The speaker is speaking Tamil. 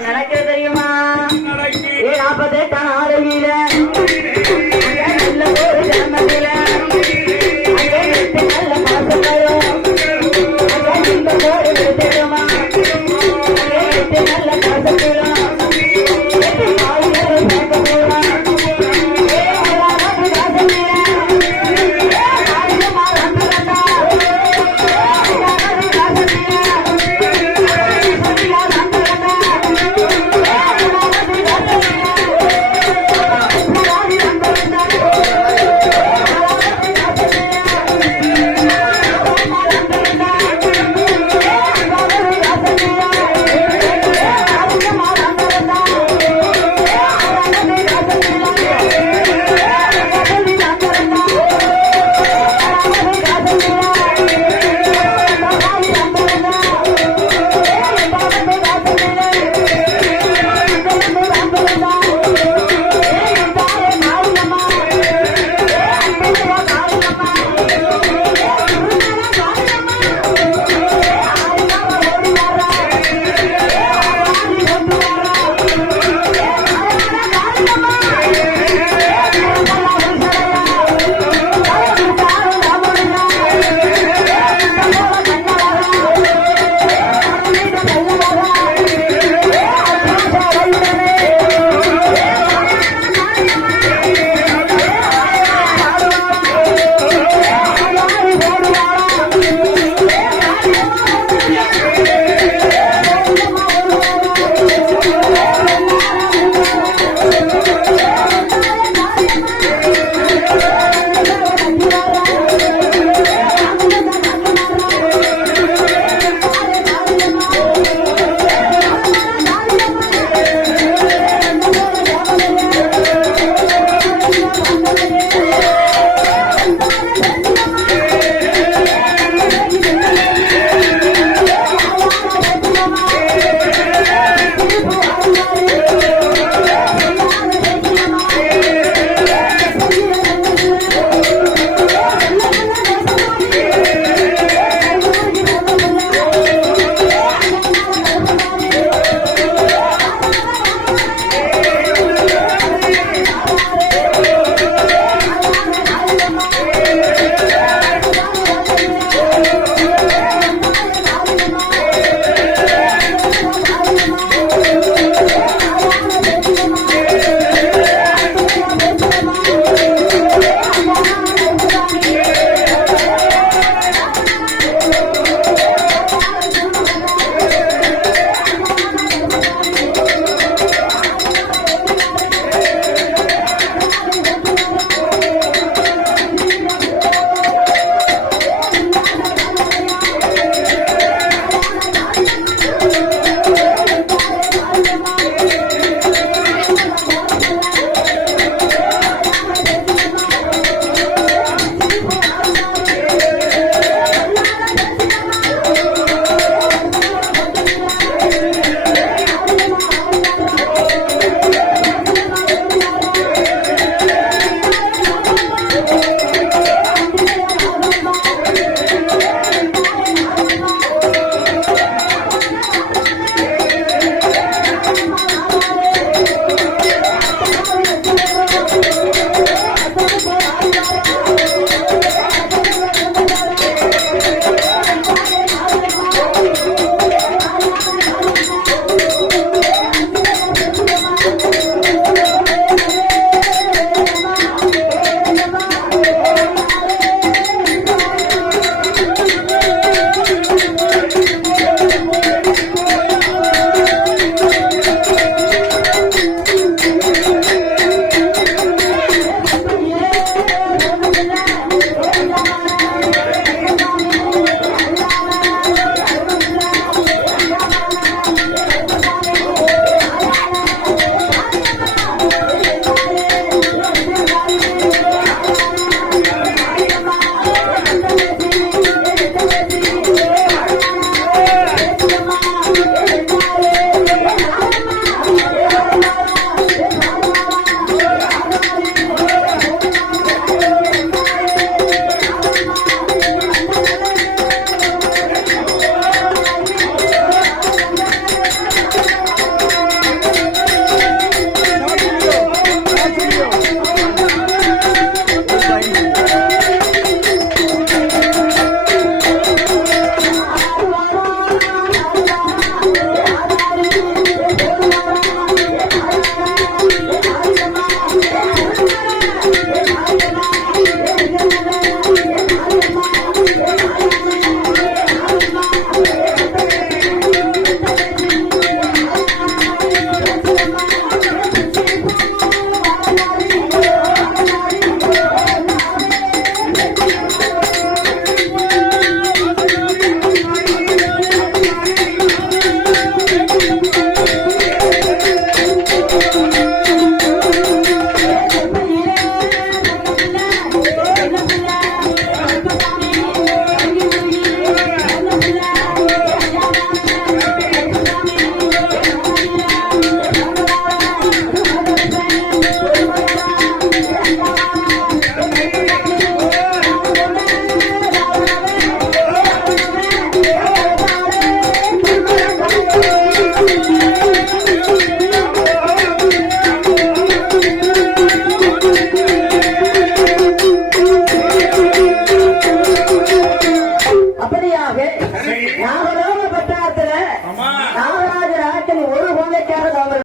நடக்க தெரியுமா? நடக்கு ஏ